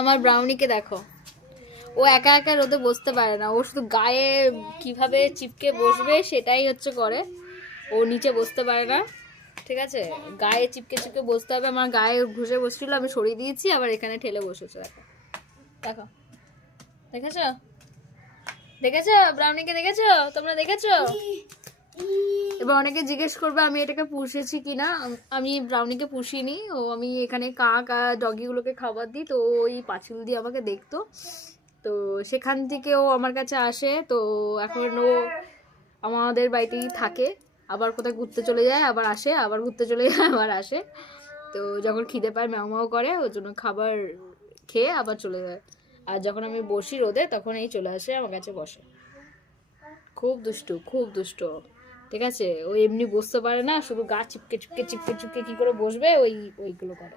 আমার ব্রাউনিকে দেখো, ও একা একা রোদে বসতে পারে না, ও শুধু গায়ে কিভাবে চিপকে বসবে সেটাই হচ্ছে করে। ও নিচে বসতে পারে না, ঠিক আছে, গায়ে চিপকে চিপকে বসতে হবে। আমার গায়ে ঘুষে বসছিল, আমি সরিয়ে দিয়েছি, আবার এখানে ঠেলে বসেছে। দেখো দেখো, দেখেছো দেখেছো ব্রাউনিকে, দেখেছো তোমরা, দেখেছো? এবার অনেকে জিজ্ঞেস করবে আমি এটাকে পুষেছি কিনা। আমি ব্রাউনিকে পুষিনি, ও আমি এখানে কাক আর ডগিগুলোকে খাবার দিই, তো ওই পাঁচিল দিয়ে আমাকে দেখতো, তো সেখান থেকে ও আমার কাছে আসে। তো এখন ও আমাদের বাড়িতেই থাকে, আবার কোথায় ঘুরতে চলে যায়, আবার আসে, আবার ঘুরতে চলে যায়, আবার আসে। তো যখন খিদে পায় ম্যাও ম্যাও করে, ওর জন্য খাবার খেয়ে আবার চলে যায়। আর যখন আমি বসি রোদে, তখন এই চলে আসে আমার কাছে বসে। খুব দুষ্টু, খুব দুষ্টু, ঠিক আছে। ও এমনি বসতে পারে না, শুধু গা চিপকে চিপকে চিপকে চিপকে কি করে বসবে, ওইগুলো করে।